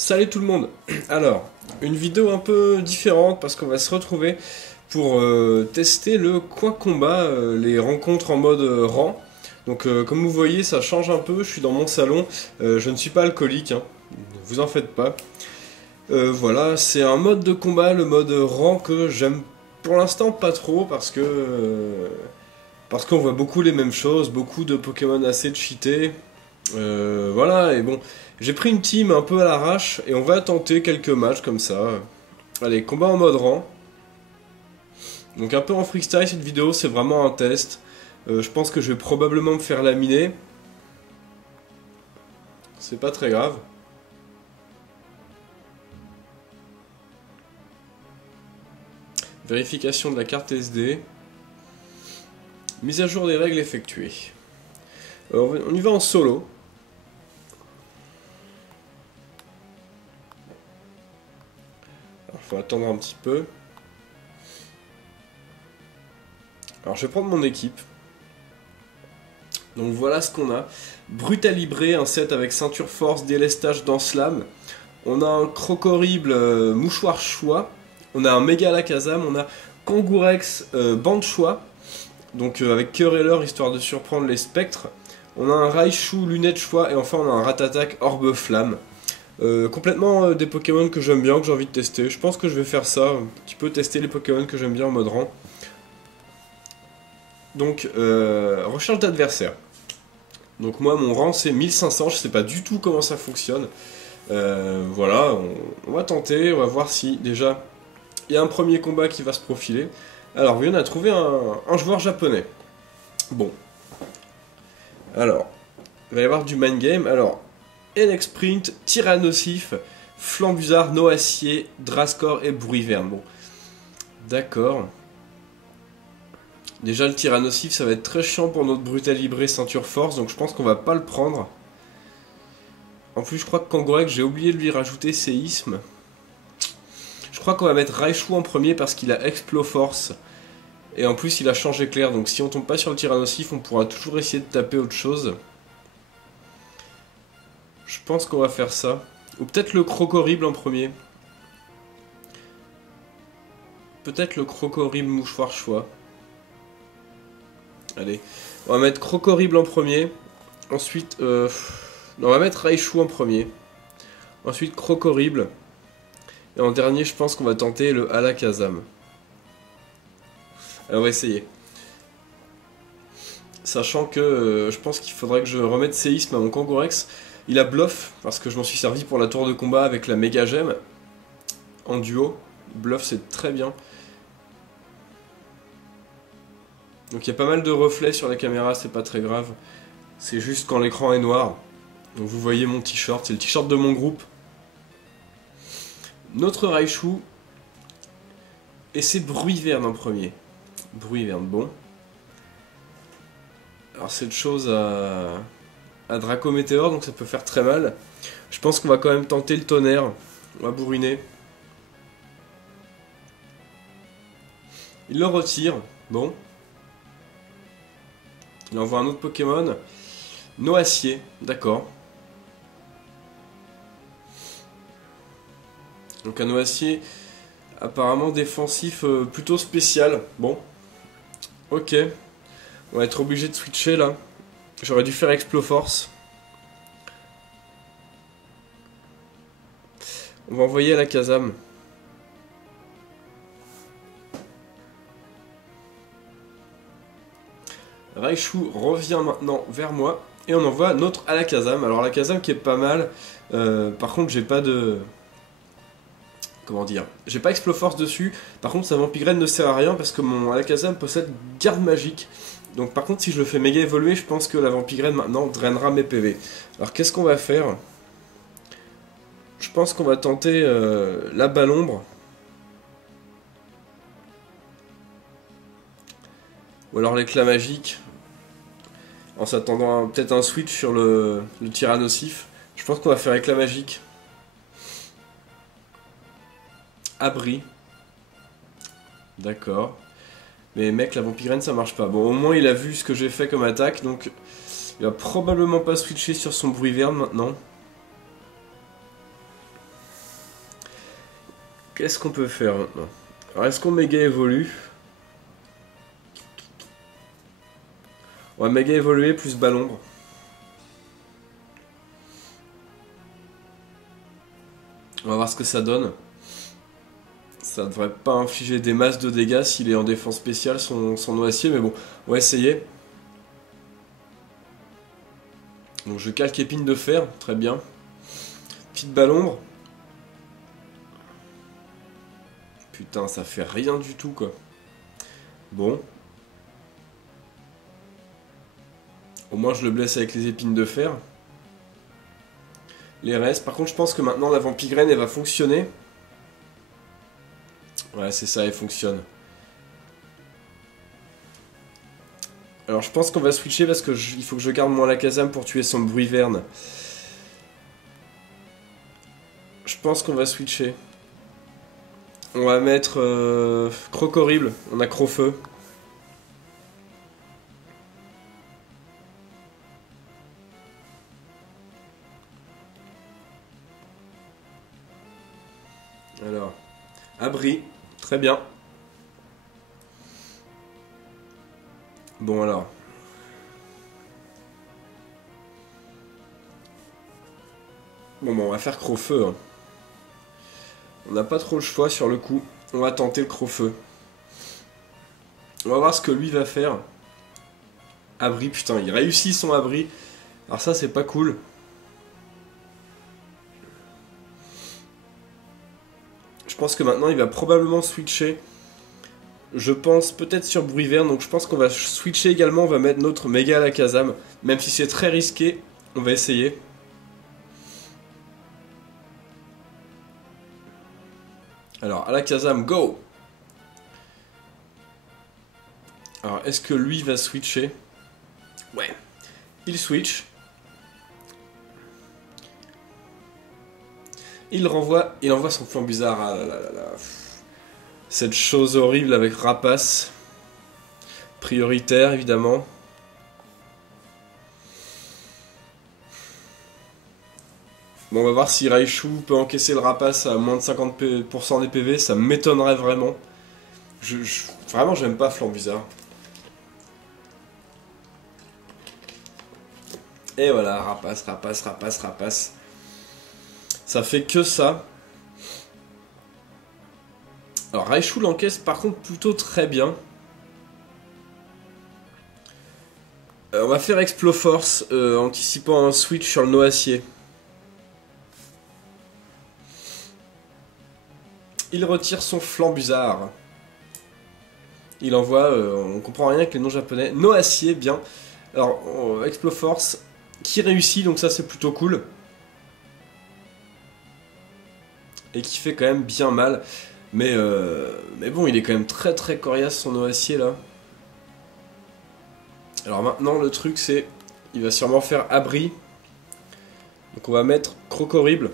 Salut tout le monde. Alors, une vidéo un peu différente parce qu'on va se retrouver pour tester le Quoi Combat, les rencontres en mode rang. Donc comme vous voyez, ça change un peu, je suis dans mon salon, je ne suis pas alcoolique, hein, ne vous en faites pas. Voilà, c'est un mode de combat, le mode rang que j'aime pour l'instant pas trop parce qu'on voit beaucoup les mêmes choses, beaucoup de Pokémon assez cheatés. Voilà, et bon, j'ai pris une team un peu à l'arrache et on va tenter quelques matchs comme ça. Allez, combat en mode rang. Donc un peu en freestyle cette vidéo, c'est vraiment un test. Je pense que je vais probablement me faire laminer. C'est pas très grave. Vérification de la carte SD. Mise à jour des règles effectuées. On y va en solo. Alors, faut attendre un petit peu. Alors je vais prendre mon équipe. Donc voilà ce qu'on a. Brutalibré, un set avec ceinture force, délestage dans slam. On a un Crocorible mouchoir choix. On a un Méga Alakazam. On a Kangourex Banchois. Donc avec Querelleur histoire de surprendre les spectres. On a un Raichu lunette choix. Et enfin on a un Ratatak Orbe Flamme. Complètement des Pokémon que j'aime bien, que j'ai envie de tester. Je pense que je vais faire ça. Un petit peu tester les Pokémon que j'aime bien en mode rang. Donc, recherche d'adversaire. Donc moi, mon rang, c'est 1500. Je sais pas du tout comment ça fonctionne. Voilà, on va tenter. On va voir si, déjà, il y a un premier combat qui va se profiler. Alors, oui, on a trouvé un joueur japonais. Bon. Alors, il va y avoir du mind game. Alors, NX Sprint, Tyrannosif, Flambuzard, Noacier, Drascore et Bruiverne. Bon. D'accord. Déjà le Tyrannosif ça va être très chiant pour notre Brutalibré ceinture force, donc je pense qu'on va pas le prendre. En plus je crois que Kangourex, j'ai oublié de lui rajouter séisme. Je crois qu'on va mettre Raichu en premier parce qu'il a Exploforce. Et en plus il a changé clair, donc si on tombe pas sur le Tyrannosif on pourra toujours essayer de taper autre chose. Je pense qu'on va faire ça. Ou peut-être le Crocorible en premier. Peut-être le Crocorible mouchoir choix. Allez, on va mettre Crocorible en premier. Ensuite, non, on va mettre Raichu en premier. Ensuite, Crocorible. Et en dernier, je pense qu'on va tenter le Alakazam. Alors, on va essayer. Sachant que je pense qu'il faudrait que je remette séisme à mon Kangourex. Il a Bluff, parce que je m'en suis servi pour la tour de combat avec la Méga Gemme. En duo. Bluff, c'est très bien. Donc il y a pas mal de reflets sur la caméra, c'est pas très grave. C'est juste quand l'écran est noir. Donc vous voyez mon t-shirt, c'est le t-shirt de mon groupe. Notre Raichu. Et c'est Bruiverne en premier. Bruiverne, bon. Alors cette chose à Draco Météore, donc ça peut faire très mal. Je pense qu'on va quand même tenter le tonnerre. On va bourriner. Il le retire, bon. Il envoie un autre Pokémon. Noacier, d'accord. Donc un Noacier apparemment défensif plutôt spécial. Bon. Ok. On va être obligé de switcher là. J'aurais dû faire Exploforce. On va envoyer Alakazam. Raichu revient maintenant vers moi et on envoie notre Alakazam. Alors Alakazam qui est pas mal. Par contre j'ai pas de... Comment dire? J'ai pas Exploforce dessus. Par contre sa Vampigraine ne sert à rien parce que mon Alakazam possède Garde Magique. Donc par contre si je le fais méga évoluer, je pense que la Vampigraine maintenant drainera mes PV. Alors qu'est-ce qu'on va faire? Je pense qu'on va tenter la Balombre. Ou alors l'éclat magique. En s'attendant à peut-être un switch sur le Tyrannosif. Je pense qu'on va faire éclat magique. Abri. D'accord. Mais mec, la Vampigraine ça marche pas. Bon, au moins il a vu ce que j'ai fait comme attaque. Donc il va probablement pas switcher sur son Bruiverne maintenant. Qu'est-ce qu'on peut faire maintenant? Alors, est-ce qu'on méga évolue? On va méga évoluer plus Balombre. On va voir ce que ça donne. Ça devrait pas infliger des masses de dégâts s'il est en défense spéciale, son noacier, mais bon, on va essayer. Donc je calque épine de fer, très bien. Petite Balombre. Putain, ça fait rien du tout, quoi. Bon. Au moins je le blesse avec les épines de fer. Les restes. Par contre, je pense que maintenant la Vampigraine, elle va fonctionner. Ouais, c'est ça, elle fonctionne. Alors je pense qu'on va switcher parce que il faut que je garde mon Alakazam pour tuer son Bruiverne. Je pense qu'on va switcher. On va mettre Croc Horrible. On a Crofeu. Alors, Abri. Très bien. Bon alors. Bon, on va faire Crofeu. Hein. On n'a pas trop le choix sur le coup. On va tenter le Crofeu. On va voir ce que lui va faire. Abri, putain, il réussit son abri. Alors ça, c'est pas cool. Je pense que maintenant, il va probablement switcher. Je pense peut-être sur Bruiverne, donc je pense qu'on va switcher également. On va mettre notre méga Alakazam. Même si c'est très risqué, on va essayer. Alors, Alakazam, go! Alors, est-ce que lui va switcher? Ouais. Il switch. Il envoie son flanc bizarre. Ah là là là là. Cette chose horrible avec Rapace. Prioritaire, évidemment. Bon, on va voir si Raichu peut encaisser le Rapace à moins de 50% des PV. Ça m'étonnerait vraiment. Vraiment, j'aime pas flanc bizarre. Et voilà, Rapace, Rapace, Rapace, Rapace. Ça fait que ça. Alors Raichu l'encaisse par contre plutôt très bien. On va faire Exploforce, anticipant un switch sur le Noacier. Il retire son Flambuzard. Il envoie, on comprend rien avec les noms japonais. Noacier, bien. Alors, Exploforce qui réussit, donc ça c'est plutôt cool. Et qui fait quand même bien mal. Mais bon, il est quand même très très coriace son Noacier là. Alors maintenant, le truc c'est, il va sûrement faire abri. Donc on va mettre Croc Horrible.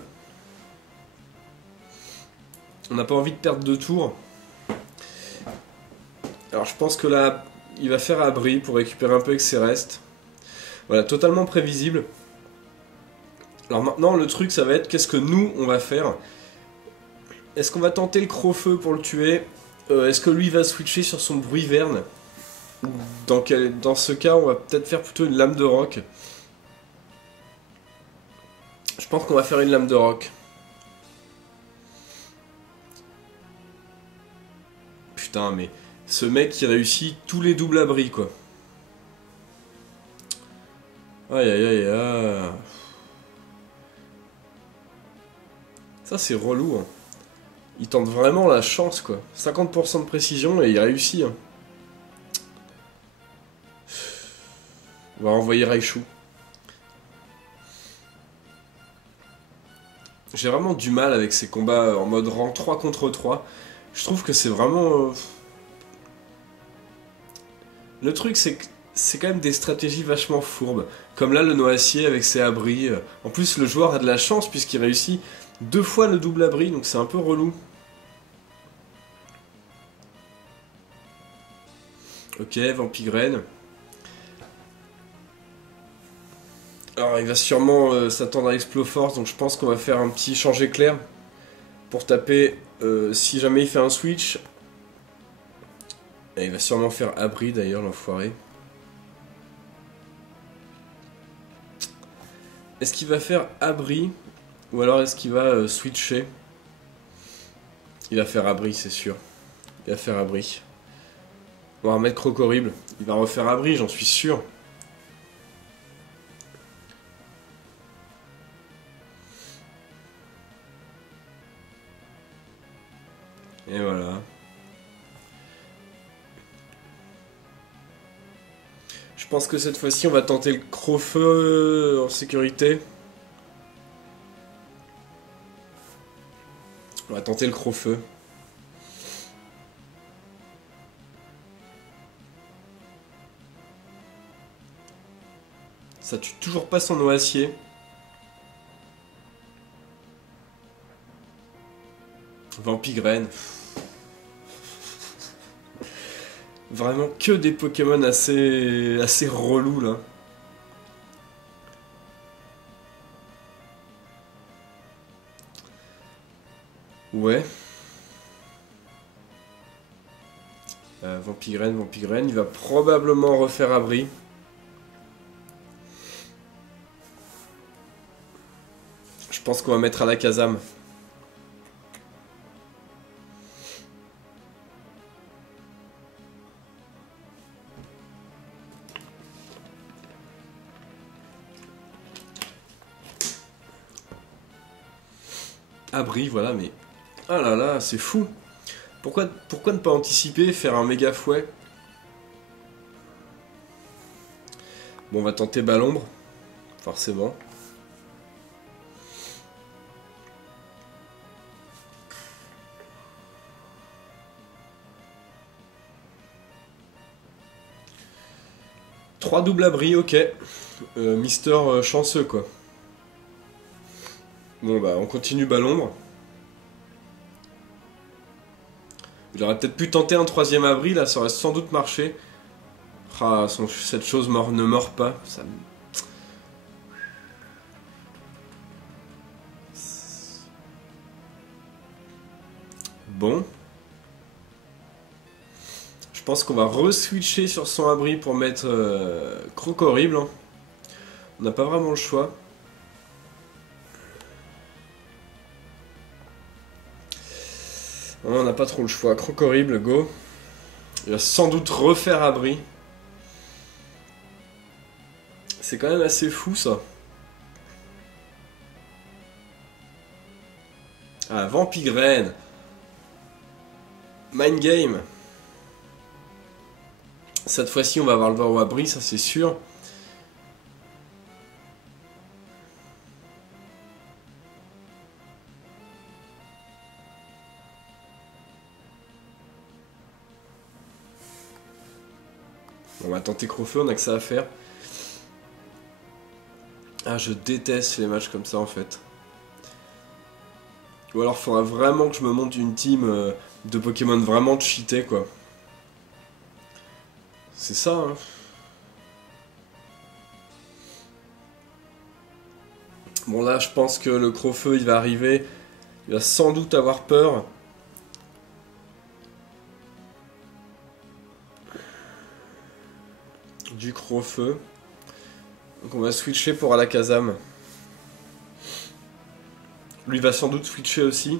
On n'a pas envie de perdre 2 tours. Alors je pense que là, il va faire abri pour récupérer un peu avec ses restes. Voilà, totalement prévisible. Alors maintenant, le truc, ça va être qu'est-ce que nous, on va faire. Est-ce qu'on va tenter le Crofeu pour le tuer? Est-ce que lui va switcher sur son Bruiverne? Dans ce cas, on va peut-être faire plutôt une lame de roc. Je pense qu'on va faire une lame de roc. Putain, mais ce mec qui réussit tous les doubles abris, quoi. Aïe aïe aïe aïe. Ça, c'est relou, hein. Il tente vraiment la chance, quoi. 50% de précision et il réussit. Hein. On va envoyer Raichu. J'ai vraiment du mal avec ces combats en mode rang 3 contre 3. Je trouve que c'est vraiment... Le truc, c'est que c'est quand même des stratégies vachement fourbes. Comme là, le Noacier avec ses abris. En plus, le joueur a de la chance puisqu'il réussit 2 fois le double abri, donc c'est un peu relou. Ok, Vampigraine. Alors, il va sûrement s'attendre à Exploforce, donc je pense qu'on va faire un petit changer clair pour taper Si jamais il fait un switch, et il va sûrement faire abri d'ailleurs, l'enfoiré. Est-ce qu'il va faire abri ou alors est-ce qu'il va switcher? Il va faire abri, c'est sûr. Il va faire abri. On va remettre Croc Horrible. Il va refaire abri, j'en suis sûr. Et voilà. Je pense que cette fois-ci, on va tenter le Crowfeu en sécurité. On va tenter le Crowfeu. Ça tue toujours pas son noacier. Vampigraine. Vraiment que des Pokémon assez relous là. Ouais. Vampigraine, il va probablement refaire abri. Je pense qu'on va mettre à la Kazam. Abri, voilà, mais... Ah là là, c'est fou. Pourquoi ne pas anticiper, faire un méga fouet? Bon, on va tenter Balombre, forcément. Trois doubles abris, ok. Mister chanceux, quoi. Bon, bah, on continue Balombre. Il aurait peut-être pu tenter un troisième abri, là, ça aurait sans doute marché. Ah, cette chose ne meurt pas. Ça... Bon. Je pense qu'on va re-switcher sur son abri pour mettre Croc Horrible. On n'a pas vraiment le choix. On n'a pas trop le choix. Croc Horrible, go. Il va sans doute refaire abri. C'est quand même assez fou ça. Ah, Vampigraine. Mind Game. Cette fois-ci, on va avoir le vent au abri, ça c'est sûr. On va tenter Crowfeu, on a que ça à faire. Ah, je déteste les matchs comme ça en fait. Ou alors, il faudra vraiment que je me monte une team de Pokémon vraiment cheatés quoi. C'est ça, hein. Bon là, je pense que le Crowfeu, il va arriver. Il va sans doute avoir peur. Du Crowfeu. Donc on va switcher pour Alakazam. Lui va sans doute switcher aussi.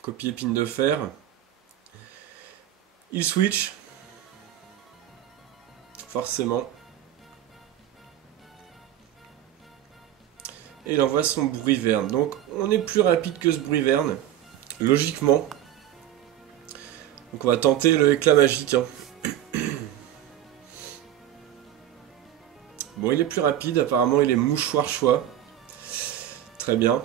Copie épine de fer. Il switch. Forcément. Et il envoie son Bruyverne. Donc on est plus rapide que ce Bruyverne. Logiquement. Donc on va tenter le éclat magique. Hein. Bon, il est plus rapide. Apparemment, il est mouchoir choix. Très bien.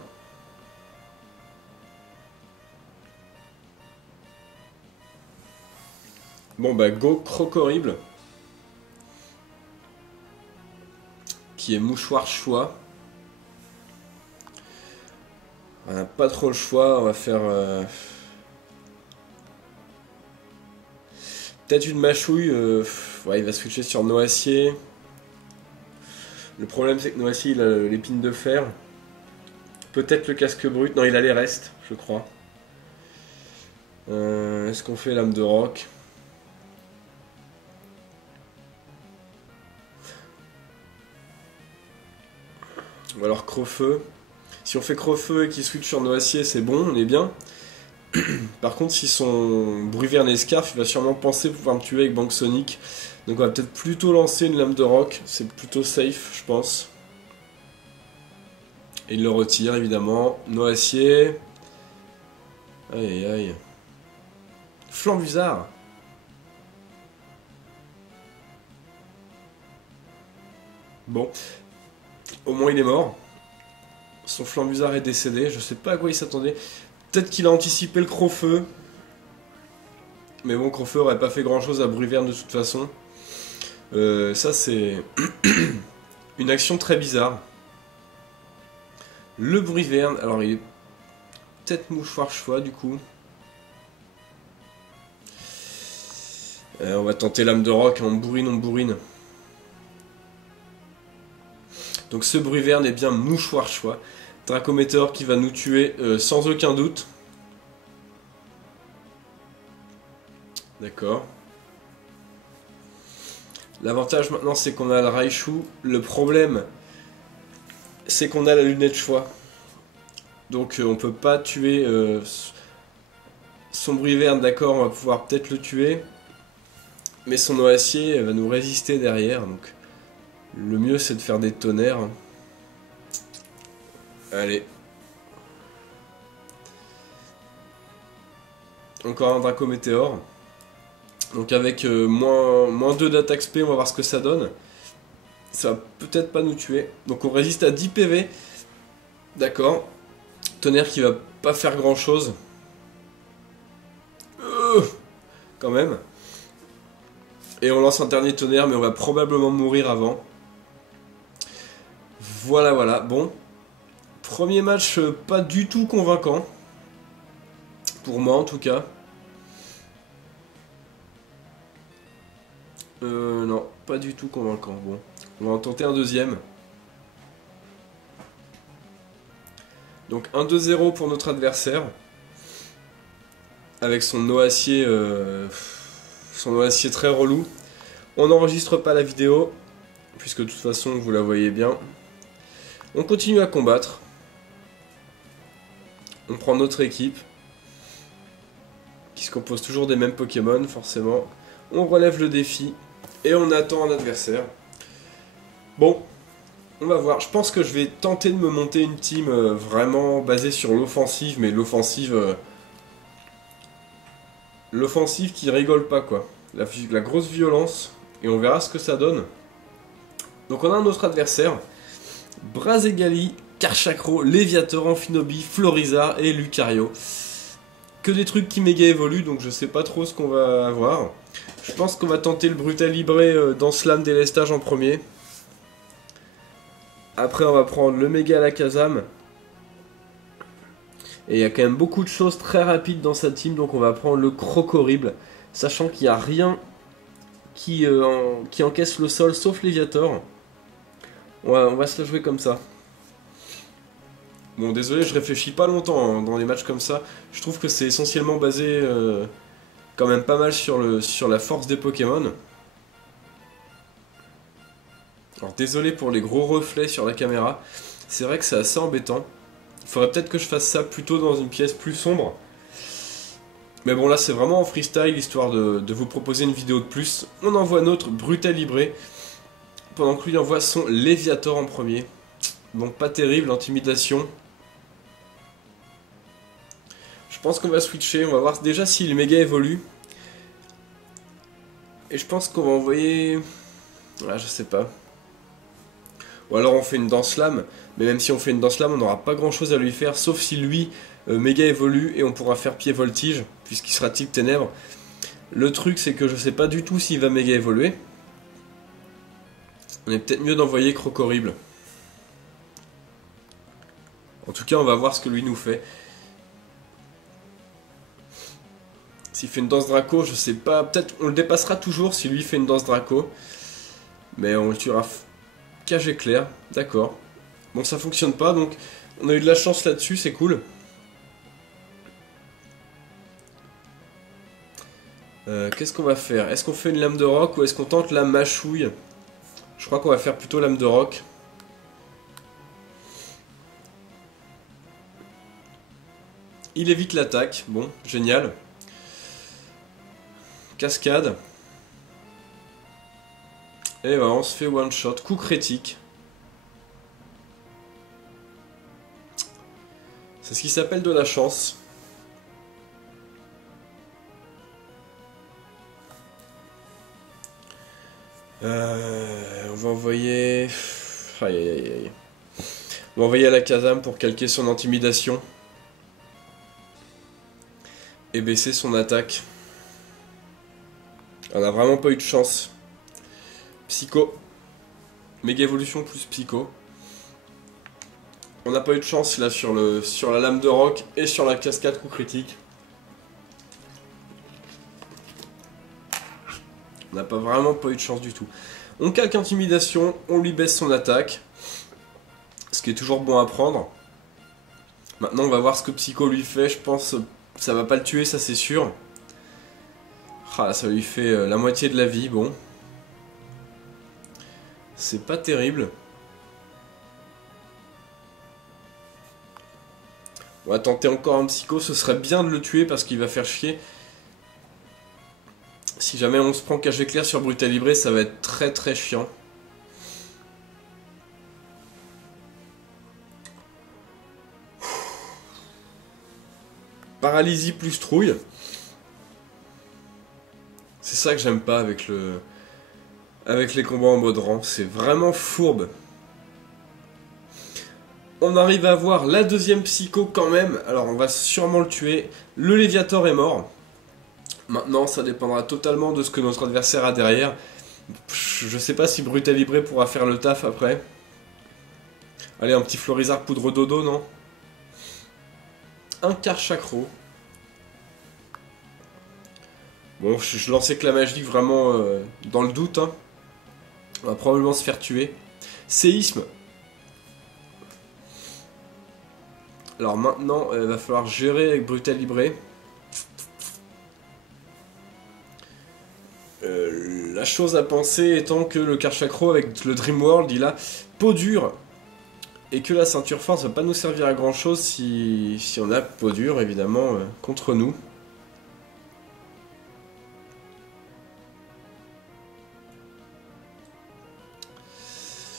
Bon bah go Croc Horrible. Qui est mouchoir choix. On n'a pas trop le choix, on va faire... Peut-être une mâchouille, ouais, il va switcher sur Noacier. Le problème c'est que Noacier il a l'épine de fer. Peut-être le casque brut. Non, il a les restes, je crois. Est-ce qu'on fait lame de roc? Ou alors Crofeu. Si on fait Crofeu et qu'il switch sur Noacier, c'est bon, on est bien. Par contre, si son Bruverne et Scarf, il va sûrement penser pouvoir me tuer avec Banque Sonic. Donc on va peut-être plutôt lancer une lame de roc. C'est plutôt safe, je pense. Et il le retire, évidemment. Noacier. Aïe aïe. Flambusard. Bon. Au moins il est mort. Son Flambusard est décédé. Je sais pas à quoi il s'attendait. Peut-être qu'il a anticipé le Crofeu. Mais bon, Crofeu aurait pas fait grand chose à Bruverne de toute façon. Ça c'est une action très bizarre. Le Bruverne, alors il est peut-être mouchoir chefois du coup. On va tenter lame de roc, on bourrine. Donc ce Bruverne est bien mouchoir choix. Dracométéore qui va nous tuer sans aucun doute. D'accord. L'avantage maintenant c'est qu'on a le Raichu. Le problème c'est qu'on a la lunette choix. Donc on peut pas tuer son Bruverne, d'accord, on va pouvoir peut-être le tuer. Mais son Noacier va nous résister derrière. Donc le mieux c'est de faire des tonnerres. Allez. Encore un Dracométéore. Donc avec moins 2 d'attaque spé, on va voir ce que ça donne. Ça va peut-être pas nous tuer. Donc on résiste à 10 PV. D'accord. Tonnerre qui va pas faire grand chose. Quand même. Et on lance un dernier tonnerre, mais on va probablement mourir avant. Voilà. Bon. Premier match pas du tout convaincant. Pour moi en tout cas. Non, pas du tout convaincant. Bon, on va en tenter un deuxième. Donc 1-2-0 pour notre adversaire. Avec son Noacier très relou. On n'enregistre pas la vidéo, puisque de toute façon vous la voyez bien. On continue à combattre. On prend notre équipe, qui se compose toujours des mêmes Pokémon, forcément. On relève le défi. Et on attend un adversaire. Bon, on va voir. Je pense que je vais tenter de me monter une team vraiment basée sur l'offensive, mais l'offensive qui rigole pas, quoi. La grosse violence, et on verra ce que ça donne. Donc on a un autre adversaire. Brazegali, Karchakro, Léviator, Amphinobi, Florizard et Lucario. Que des trucs qui méga évoluent, donc je sais pas trop ce qu'on va avoir. Je pense qu'on va tenter le Brutalibré dans Slam délestage en premier. Après on va prendre le Méga Alakazam. Et il y a quand même beaucoup de choses très rapides dans sa team, donc on va prendre le Crocorible. Sachant qu'il n'y a rien qui encaisse le sol sauf Léviator. On va se la jouer comme ça. Bon, désolé, je réfléchis pas longtemps dans les matchs comme ça. Je trouve que c'est essentiellement basé quand même pas mal sur la force des Pokémon. Alors désolé pour les gros reflets sur la caméra. C'est vrai que c'est assez embêtant. Il faudrait peut-être que je fasse ça plutôt dans une pièce plus sombre. Mais bon, là c'est vraiment en freestyle, histoire de vous proposer une vidéo de plus. On envoie notre Brutalibré, pendant que lui envoie son Léviator en premier. Bon, pas terrible, l'intimidation. Je pense qu'on va switcher, on va voir déjà si le méga évolue. Et je pense qu'on va envoyer... Ah, je sais pas. Ou alors on fait une danse lame, mais même si on fait une danse lame, on n'aura pas grand chose à lui faire, sauf si lui, méga évolue, et on pourra faire pied voltige, puisqu'il sera type ténèbres. Le truc c'est que je sais pas du tout s'il va méga évoluer. On est peut-être mieux d'envoyer Crocorible. En tout cas, on va voir ce que lui nous fait. S'il fait une danse Draco, je sais pas. Peut-être on le dépassera toujours si lui fait une danse Draco. Mais on le tuera Cage éclair, d'accord. Bon, ça fonctionne pas, donc on a eu de la chance là-dessus, c'est cool. Qu'est-ce qu'on va faire? Est-ce qu'on fait une lame de roc ou est-ce qu'on tente la mâchouille? Je crois qu'on va faire plutôt lame de roc. Il évite l'attaque, bon, génial. Cascade. Et ben, on se fait one shot, coup critique. C'est ce qui s'appelle de la chance. On va envoyer... Aïe aïe aïe aïe. On va envoyer à la Kazam pour calquer son intimidation. Et baisser son attaque. On a vraiment pas eu de chance. Psycho. Méga évolution plus psycho. On n'a pas eu de chance là sur la lame de roc et sur la cascade coup critique. On n'a vraiment pas eu de chance du tout. On calque intimidation, on lui baisse son attaque. Ce qui est toujours bon à prendre. Maintenant on va voir ce que Psycho lui fait. Je pense ça va pas le tuer, ça c'est sûr. Ah, ça lui fait la moitié de la vie, bon. C'est pas terrible. On va tenter encore un Psycho, ce serait bien de le tuer parce qu'il va faire chier. Si jamais on se prend cage éclair sur Brutal Libre, ça va être très très chiant. Paralysie plus trouille. C'est ça que j'aime pas avec les combats en mode rang. C'est vraiment fourbe. On arrive à avoir la deuxième Psycho quand même. Alors on va sûrement le tuer. Le Léviator est mort. Maintenant, ça dépendra totalement de ce que notre adversaire a derrière. Je sais pas si Brutal Libre pourra faire le taf après. Allez, un petit Florizard poudre dodo, non? Un quart chakro. Bon, je lançais que la magie vraiment dans le doute. Hein. On va probablement se faire tuer. Séisme. Alors maintenant, il va falloir gérer avec Brutal Libre. La chose à penser étant que le Karchakro avec le Dream World il a peau dure et que la ceinture force va pas nous servir à grand chose si on a peau dure évidemment contre nous.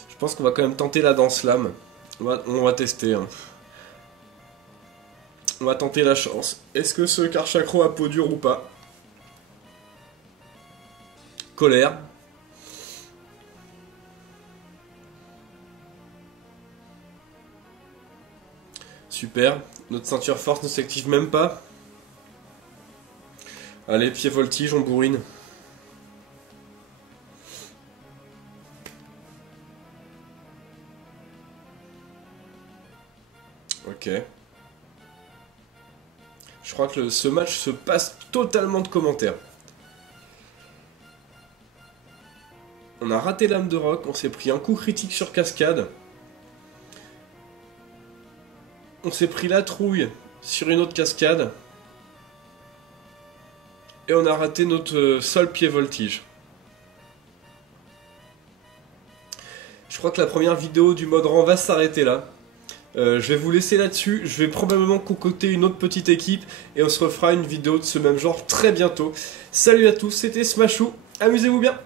Je pense qu'on va quand même tenter la danse lame. On va tester. Hein. On va tenter la chance. Est-ce que ce Karchakro a peau dure ou pas? Colère. Super. Notre ceinture force ne s'active même pas. Allez, pied voltige, on bourrine. Ok. Je crois que ce match se passe totalement de commentaires. On a raté l'âme de roc, on s'est pris un coup critique sur cascade. On s'est pris la trouille sur une autre cascade. Et on a raté notre seul pied voltige. Je crois que la première vidéo du mode rang va s'arrêter là. Je vais vous laisser là-dessus. Je vais probablement concocter une autre petite équipe. Et on se refera une vidéo de ce même genre très bientôt. Salut à tous, c'était Smashou. Amusez-vous bien!